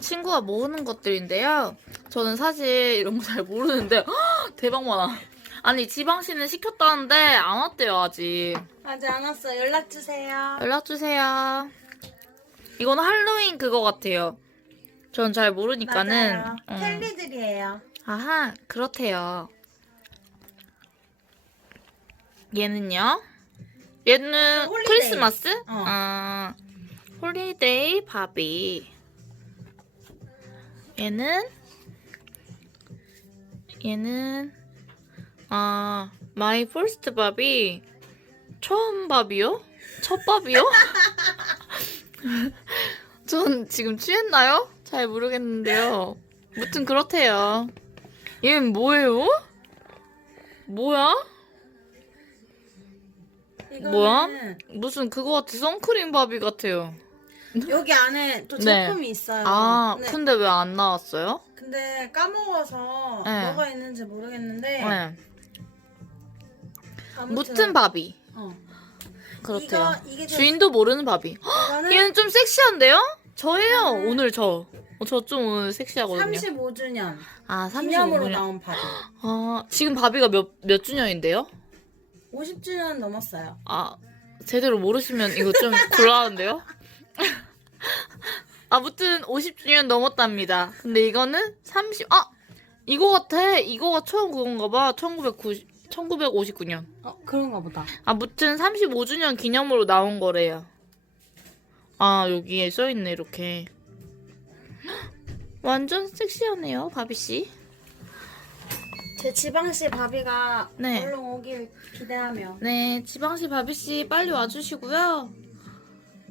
친구가 모으는 것들인데요. 저는 사실 이런 거 잘 모르는데 헉, 대박 많아. 아니 지방 씨는 시켰다는데 안 왔대요 아직. 아직 안 왔어. 연락 주세요. 연락 주세요. 이거는 할로윈 그거 같아요. 전 잘 모르니까는. 맞아요. 어. 텔리들이에요. 아하 그렇대요. 얘는요? 얘는 홀리데이. 크리스마스? 어. 아 홀리데이 바비. 얘는 얘는 아 마이 퍼스트 바비 처음 밥이요? 첫 밥이요? 전 지금 취했나요? 잘 모르겠는데요. 무튼 그렇대요. 얘는 뭐예요? 뭐야? 뭐야? 무슨 그거 같아. 선크림 바비 같아요. 여기 안에 또 네. 제품이 있어요. 아, 네. 근데 왜 안 나왔어요? 근데 까먹어서 네. 뭐가 있는지 모르겠는데 네. 아무튼 무튼 바비. 어. 그렇대요. 이거 이게 좀- 주인도 모르는 바비. 헉, 이거는 얘는 좀 섹시한데요? 저예요. 음. 오늘 저. 저 좀 오늘 섹시하거든요. 35주년 아, 기념으로 35주년. 나온 바비. 아, 지금 바비가 몇, 몇 주년인데요? 50주년 넘었어요. 아, 제대로 모르시면 이거 좀 곤란한데요? 아무튼 50주년 넘었답니다. 근데 이거는 30, 아! 이거 같아. 이거가 처음 그건가 봐. 1990, 1959년. 어 그런가 보다. 아무튼 35주년 기념으로 나온 거래요. 아, 여기에 써있네, 이렇게. 완전 섹시하네요, 바비씨. 제 지방시 바비가 네. 얼른 오길 기대하며 네, 지방시 바비씨 빨리 와주시고요.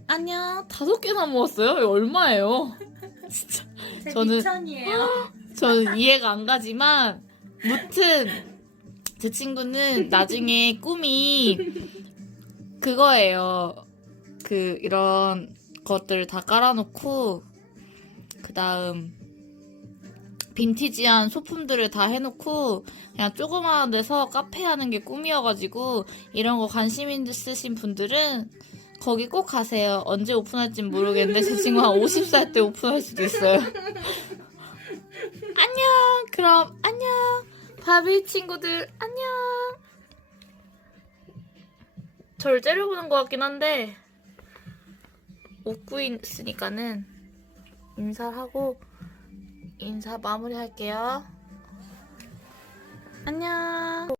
안녕. 다섯 개나 모았어요? 이거 얼마예요? 진짜. 제 저는- 미천이에요. 저는 이해가 안 가지만, 무튼, 제 친구는 나중에 꿈이 그거예요. 그, 이런 것들을 다 깔아놓고, 그 다음, 빈티지한 소품들을 다 해놓고, 그냥 조그마한 데서 카페 하는 게 꿈이어가지고, 이런 거 관심 있으신 분들은, 거기 꼭 가세요. 언제 오픈할진 모르겠는데, 제 친구 한 50살 때 오픈할 수도 있어요. 안녕. 그럼 안녕. 바비 친구들 안녕. 저를 째려보는 것 같긴 한데 웃고 있으니까는 인사하고 인사 마무리할게요. 안녕.